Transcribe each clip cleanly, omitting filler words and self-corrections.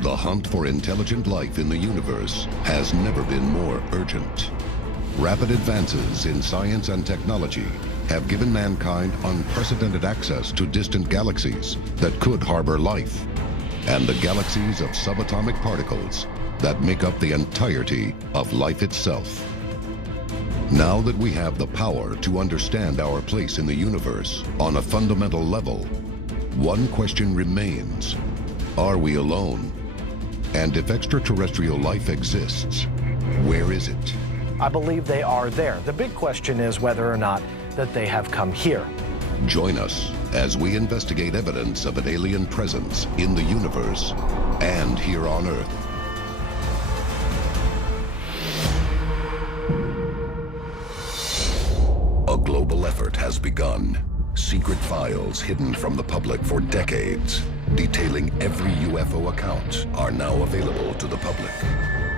The hunt for intelligent life in the universe has never been more urgent. Rapid advances in science and technology have given mankind unprecedented access to distant galaxies that could harbor life, and the galaxies of subatomic particles that make up the entirety of life itself. Now that we have the power to understand our place in the universe on a fundamental level, one question remains: are we alone? And if extraterrestrial life exists, where is it? I believe they are there. The big question is whether or not that they have come here. Join us as we investigate evidence of an alien presence in the universe and here on Earth. A global effort has begun. Secret files hidden from the public for decades, detailing every UFO account, are now available to the public.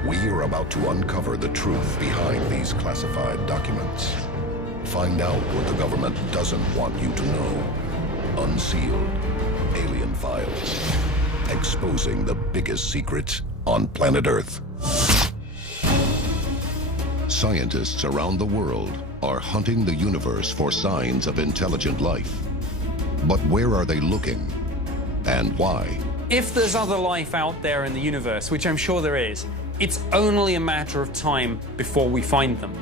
We are about to uncover the truth behind these classified documents. Find out what the government doesn't want you to know. Unsealed. Alien Files. Exposing the biggest secret on planet Earth. Scientists around the world are hunting the universe for signs of intelligent life. But where are they looking? And why? If there's other life out there in the universe, which I'm sure there is, it's only a matter of time before we find them.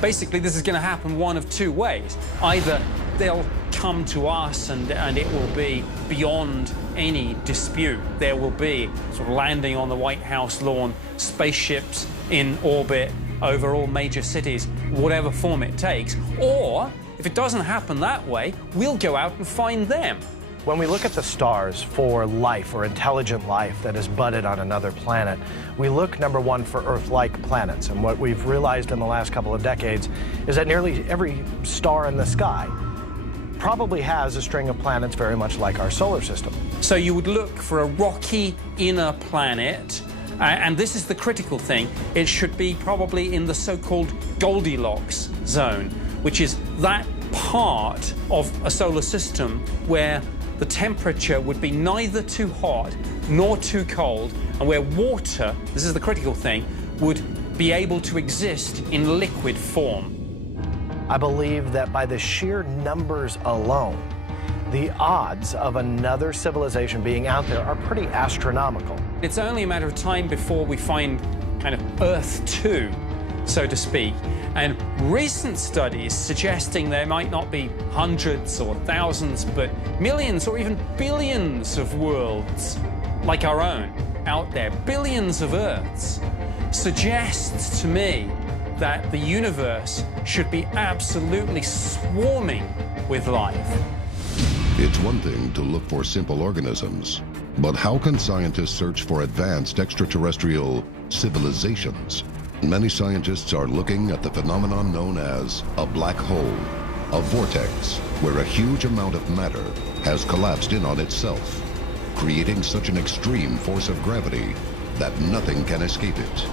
Basically, this is going to happen one of two ways. Either they'll come to us and it will be beyond any dispute. There will be sort of landing on the White House lawn, spaceships in orbit over all major cities, whatever form it takes. Or, if it doesn't happen that way, we'll go out and find them. When we look at the stars for life or intelligent life that is budded on another planet, we look, number one, for Earth-like planets. And what we've realized in the last couple of decades is that nearly every star in the sky probably has a string of planets very much like our solar system. So you would look for a rocky inner planet, and this is the critical thing. It should be probably in the so-called Goldilocks zone, which is that part of a solar system where the temperature would be neither too hot nor too cold, and where water, this is the critical thing, would be able to exist in liquid form. I believe that by the sheer numbers alone, the odds of another civilization being out there are pretty astronomical. It's only a matter of time before we find kind of Earth 2, so to speak. And recent studies suggesting there might not be hundreds or thousands, but millions or even billions of worlds like our own out there, billions of Earths, suggests to me that the universe should be absolutely swarming with life. It's one thing to look for simple organisms, but how can scientists search for advanced extraterrestrial civilizations? Many scientists are looking at the phenomenon known as a black hole, a vortex where a huge amount of matter has collapsed in on itself, creating such an extreme force of gravity that nothing can escape it,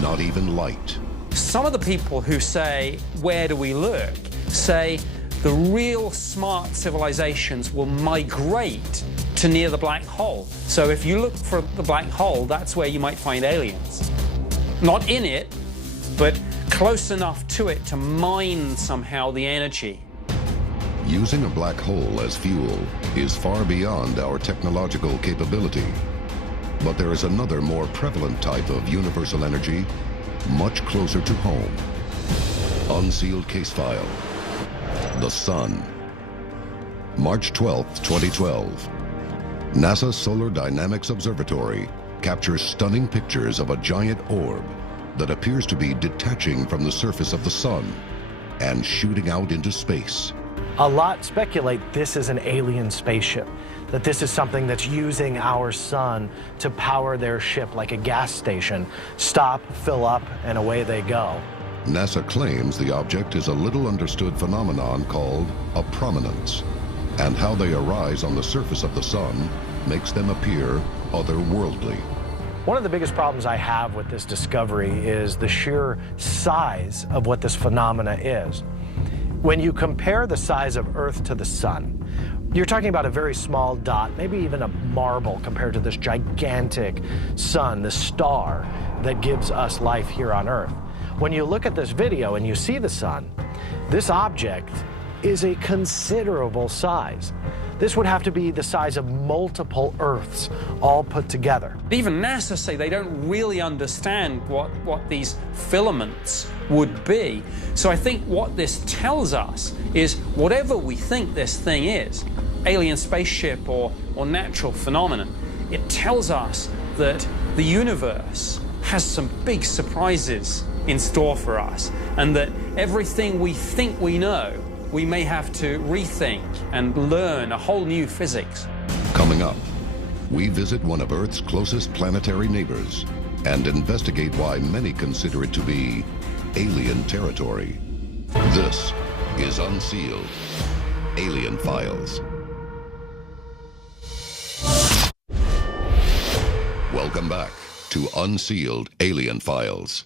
not even light. Some of the people who say, where do we look, say the real smart civilizations will migrate to near the black hole. So if you look for the black hole, that's where you might find aliens. Not in it, but close enough to it to mine somehow the energy. Using a black hole as fuel is far beyond our technological capability. But there is another more prevalent type of universal energy, much closer to home. Unsealed case file. The Sun. March 12, 2012. NASA's Solar Dynamics Observatory captures stunning pictures of a giant orb that appears to be detaching from the surface of the sun and shooting out into space. A lot speculate this is an alien spaceship, that this is something that's using our sun to power their ship like a gas station. Stop, fill up, and away they go. NASA claims the object is a little understood phenomenon called a prominence, and how they arise on the surface of the sun makes them appear otherworldly. One of the biggest problems I have with this discovery is the sheer size of what this phenomena is. When you compare the size of Earth to the sun, You're talking about a very small dot, maybe even a marble compared to this gigantic sun, this star that gives us life here on Earth. When you look at this video and you see the sun, this object is a considerable size. This would have to be the size of multiple Earths all put together. Even NASA say they don't really understand what these filaments would be. So I think what this tells us is whatever we think this thing is, alien spaceship or natural phenomenon, it tells us that the universe has some big surprises in store for us, and that everything we think we know, we may have to rethink and learn a whole new physics. Coming up, we visit one of Earth's closest planetary neighbors and investigate why many consider it to be alien territory. This is Unsealed, Alien Files. Welcome back to Unsealed Alien Files.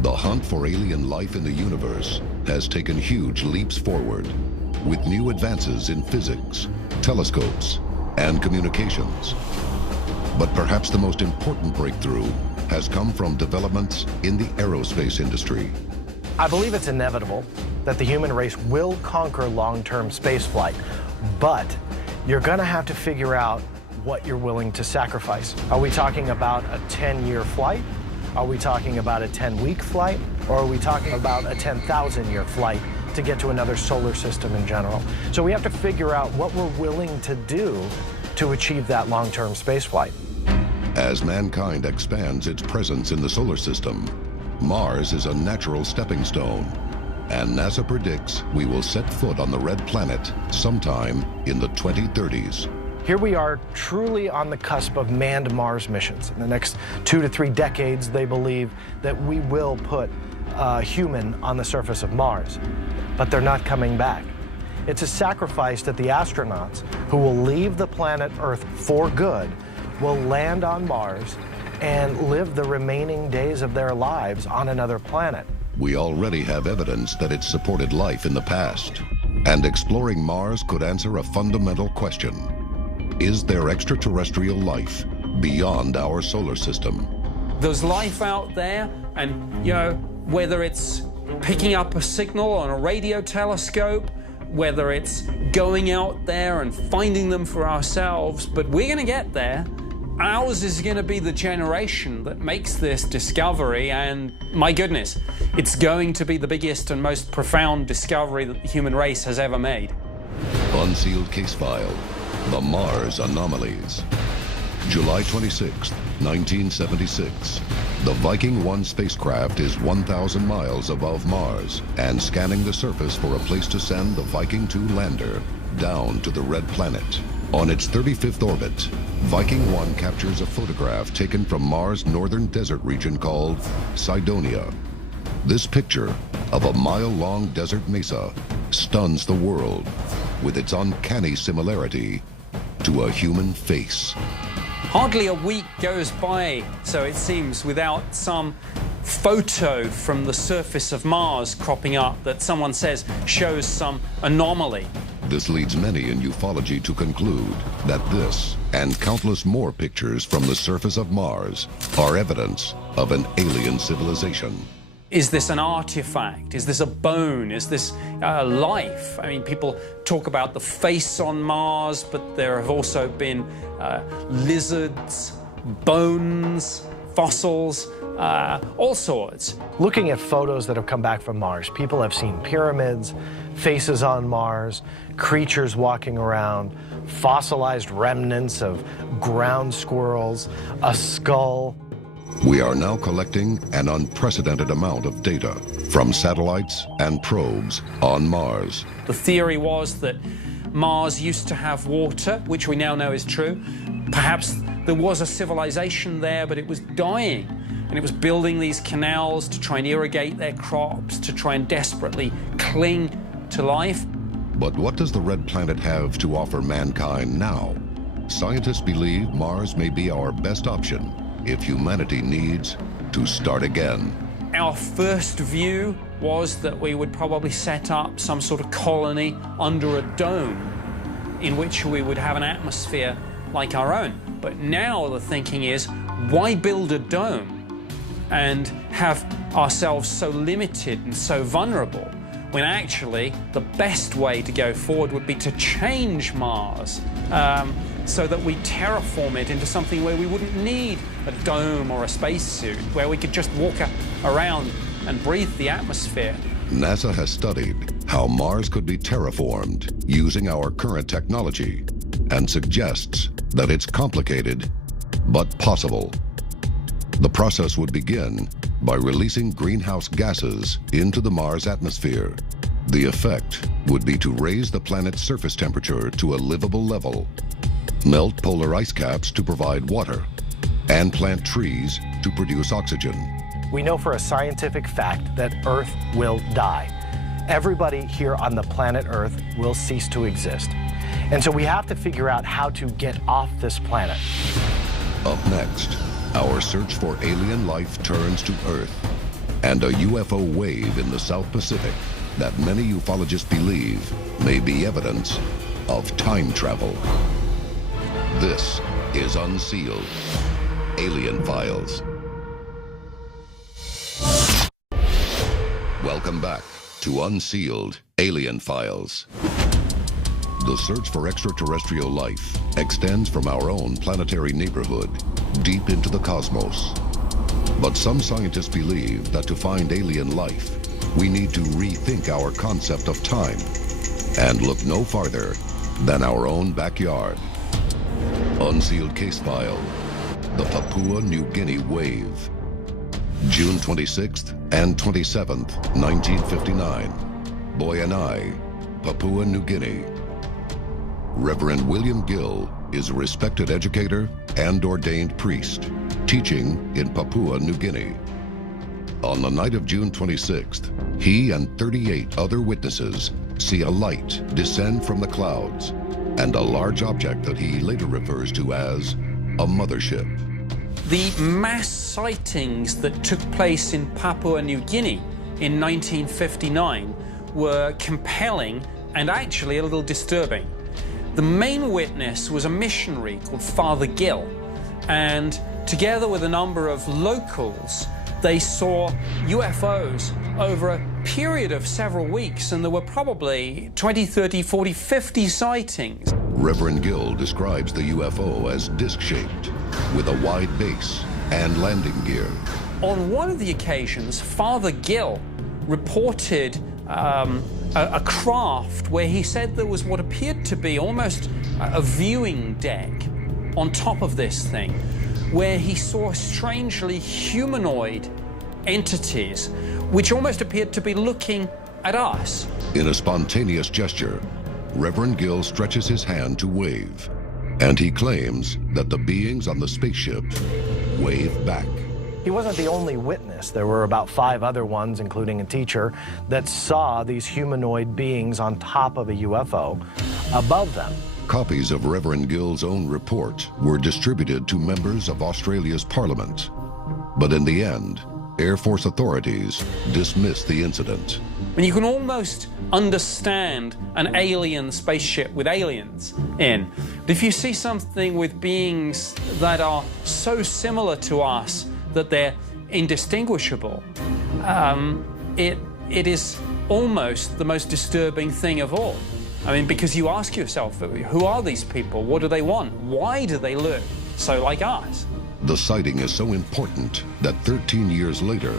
The hunt for alien life in the universe has taken huge leaps forward, with new advances in physics, telescopes, and communications. But perhaps the most important breakthrough has come from developments in the aerospace industry. I believe it's inevitable that the human race will conquer long-term spaceflight, but you're going to have to figure out what you're willing to sacrifice. Are we talking about a 10-year flight? Are we talking about a 10-week flight? Or are we talking about a 10,000-year flight to get to another solar system in general? So we have to figure out what we're willing to do to achieve that long-term space flight. As mankind expands its presence in the solar system, Mars is a natural stepping stone, and NASA predicts we will set foot on the red planet sometime in the 2030s. Here we are truly on the cusp of manned Mars missions. In the next 2 to 3 decades, they believe that we will put a human on the surface of Mars, but they're not coming back. It's a sacrifice that the astronauts who will leave the planet Earth for good will land on Mars and live the remaining days of their lives on another planet. We already have evidence that it's supported life in the past, and exploring Mars could answer a fundamental question. Is there extraterrestrial life beyond our solar system? There's life out there, and whether it's picking up a signal on a radio telescope, whether it's going out there and finding them for ourselves, but we're going to get there. Ours is going to be the generation that makes this discovery, and my goodness, it's going to be the biggest and most profound discovery that the human race has ever made. Unsealed case file. The Mars Anomalies. July 26, 1976. The Viking 1 spacecraft is 1,000 miles above Mars and scanning the surface for a place to send the Viking 2 lander down to the Red Planet. On its 35th orbit, Viking 1 captures a photograph taken from Mars' northern desert region called Cydonia. This picture of a mile-long desert mesa stuns the world with its uncanny similarity to a human face. Hardly a week goes by, so it seems, without some photo from the surface of Mars cropping up that someone says shows some anomaly. This leads many in ufology to conclude that this and countless more pictures from the surface of Mars are evidence of an alien civilization. Is this an artifact? Is this a bone? Is this life? I mean, people talk about the face on Mars, but there have also been lizards, bones, fossils, all sorts. Looking at photos that have come back from Mars, people have seen pyramids, faces on Mars, creatures walking around, fossilized remnants of ground squirrels, a skull. We are now collecting an unprecedented amount of data from satellites and probes on Mars. The theory was that Mars used to have water, which we now know is true. Perhaps there was a civilization there, but it was dying. And it was building these canals to try and irrigate their crops, to try and desperately cling to life. But what does the Red Planet have to offer mankind now? Scientists believe Mars may be our best option if humanity needs to start again. Our first view was that we would probably set up some sort of colony under a dome in which we would have an atmosphere like our own. But now the thinking is, why build a dome and have ourselves so limited and so vulnerable, when actually the best way to go forward would be to change Mars so that we terraform it into something where we wouldn't need a dome or a spacesuit, where we could just walk around and breathe the atmosphere. NASA has studied how Mars could be terraformed using our current technology and suggests that it's complicated but possible. The process would begin by releasing greenhouse gases into the Mars atmosphere. The effect would be to raise the planet's surface temperature to a livable level, melt polar ice caps to provide water, and plant trees to produce oxygen. We know for a scientific fact that Earth will die. Everybody here on the planet Earth will cease to exist. And so we have to figure out how to get off this planet. Up next, our search for alien life turns to Earth and a UFO wave in the South Pacific that many ufologists believe may be evidence of time travel. This is Unsealed, Alien Files. Welcome back to Unsealed, Alien Files. The search for extraterrestrial life extends from our own planetary neighborhood deep into the cosmos. But some scientists believe that to find alien life, we need to rethink our concept of time and look no farther than our own backyard. Unsealed Case File, the Papua New Guinea Wave. June 26th and 27th, 1959. Boyanai, Papua New Guinea. Reverend William Gill is a respected educator and ordained priest, teaching in Papua New Guinea. On the night of June 26th, he and 38 other witnesses see a light descend from the clouds and a large object that he later refers to as a mothership. The mass sightings that took place in Papua New Guinea in 1959 were compelling and actually a little disturbing. The main witness was a missionary called Father Gill, and together with a number of locals, they saw UFOs over a period of several weeks, and there were probably 20, 30, 40, 50 sightings. Reverend Gill describes the UFO as disc-shaped, with a wide base and landing gear. On one of the occasions, Father Gill reported a craft where he said there was what appeared to be almost a viewing deck on top of this thing, where he saw strangely humanoid entities which almost appeared to be looking at us. In a spontaneous gesture, Reverend Gill stretches his hand to wave, and he claims that the beings on the spaceship wave back. He wasn't the only witness. There were about 5 other ones, including a teacher, that saw these humanoid beings on top of a UFO above them. Copies of Reverend Gill's own report were distributed to members of Australia's parliament. But in the end, Air Force authorities dismissed the incident. And you can almost understand an alien spaceship with aliens in. But if you see something with beings that are so similar to us that they're indistinguishable, it is almost the most disturbing thing of all. I mean, because you ask yourself, who are these people? What do they want? Why do they look so like us? The sighting is so important that 13 years later,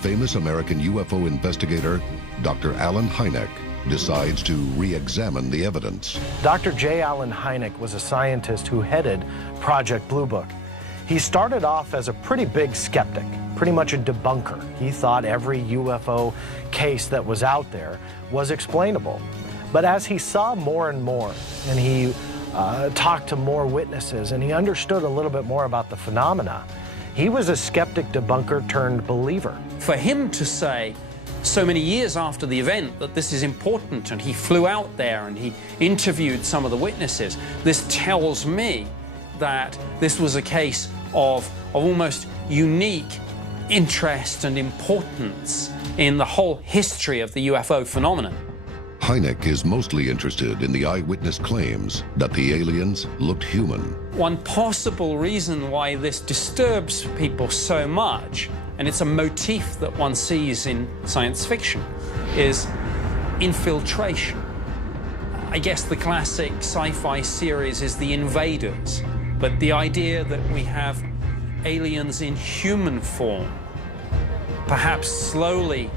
famous American UFO investigator Dr. Allen Hynek decides to re-examine the evidence. Dr. J. Allen Hynek was a scientist who headed Project Blue Book. He started off as a pretty big skeptic, pretty much a debunker. He thought every UFO case that was out there was explainable. But as he saw more and more, and he talked to more witnesses, and he understood a little bit more about the phenomena, he was a skeptic debunker turned believer. For him to say so many years after the event that this is important, and he flew out there and he interviewed some of the witnesses, this tells me that this was a case of almost unique interest and importance in the whole history of the UFO phenomenon. Hynek is mostly interested in the eyewitness claims that the aliens looked human. One possible reason why this disturbs people so much, and it's a motif that one sees in science fiction, is infiltration. I guess the classic sci-fi series is The Invaders, but the idea that we have aliens in human form, perhaps slowly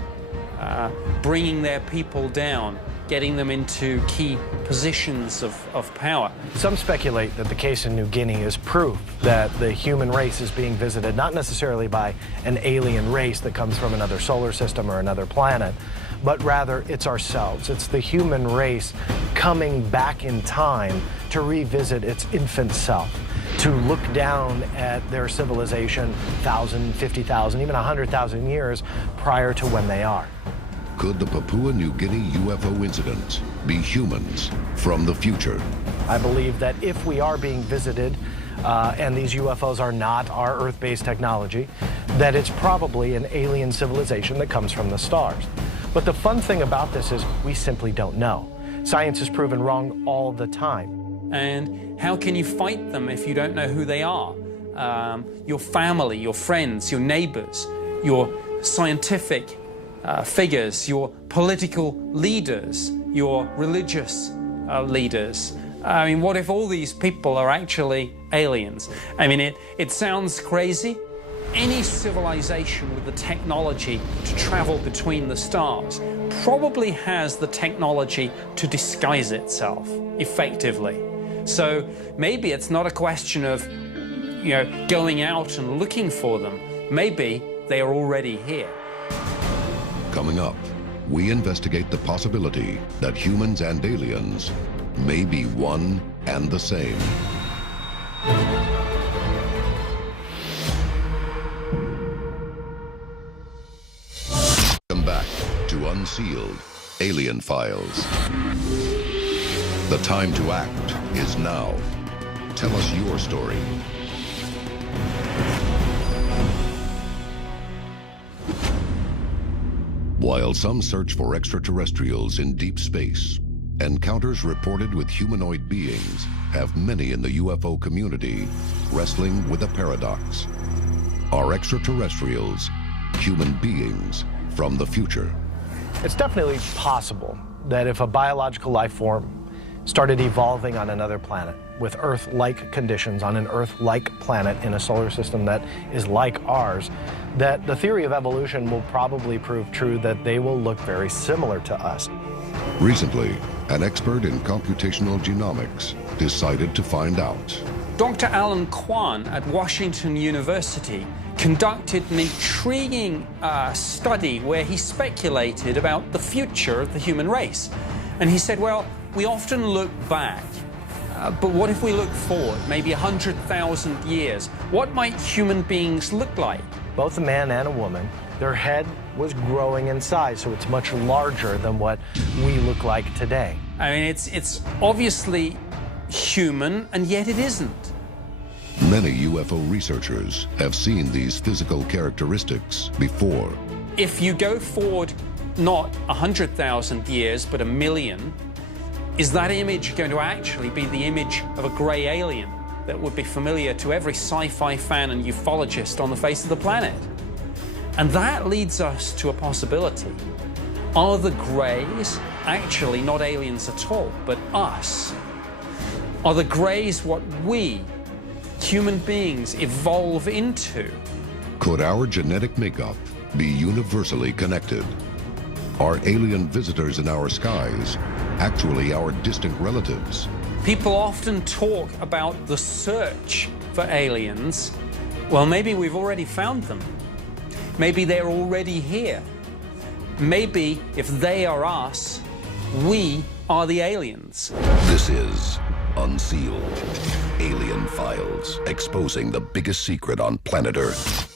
bringing their people down, getting them into key positions of power. Some speculate that the case in New Guinea is proof that the human race is being visited not necessarily by an alien race that comes from another solar system or another planet, but rather it's ourselves. It's the human race coming back in time to revisit its infant self, to look down at their civilization 1,000, 50,000, even 100,000 years prior to when they are. Could the Papua New Guinea UFO incident be humans from the future? I believe that if we are being visited and these UFOs are not our Earth-based technology, that it's probably an alien civilization that comes from the stars. But the fun thing about this is we simply don't know. Science is proven wrong all the time. And how can you fight them if you don't know who they are? Your family, your friends, your neighbors, your scientific figures, your political leaders, your religious leaders. I mean, what if all these people are actually aliens? I mean, it sounds crazy. Any civilization with the technology to travel between the stars probably has the technology to disguise itself effectively. So maybe it's not a question of, going out and looking for them. Maybe they are already here. Coming up, we investigate the possibility that humans and aliens may be one and the same. Welcome back to Unsealed, Alien Files. The time to act is now. Tell us your story. While some search for extraterrestrials in deep space, encounters reported with humanoid beings have many in the UFO community wrestling with a paradox. Are extraterrestrials human beings from the future? It's definitely possible that if a biological life form started evolving on another planet with Earth-like conditions on an Earth-like planet in a solar system that is like ours, that the theory of evolution will probably prove true, that they will look very similar to us. Recently, an expert in computational genomics decided to find out. Dr. Alan Kwan at Washington University conducted an intriguing study where he speculated about the future of the human race. And he said, well, we often look back, but what if we look forward, maybe 100,000 years? What might human beings look like? Both a man and a woman, their head was growing in size, so it's much larger than what we look like today. I mean, it's obviously human, and yet it isn't. Many UFO researchers have seen these physical characteristics before. If you go forward not 100,000 years, but 1 million, is that image going to actually be the image of a grey alien that would be familiar to every sci-fi fan and ufologist on the face of the planet? And that leads us to a possibility. Are the greys actually not aliens at all, but us? Are the greys what we, human beings, evolve into? Could our genetic makeup be universally connected? Are alien visitors in our skies actually our distant relatives? People often talk about the search for aliens. Well, maybe we've already found them. Maybe they're already here. Maybe if they are us, we are the aliens. This is Unsealed, Alien Files, exposing the biggest secret on planet Earth.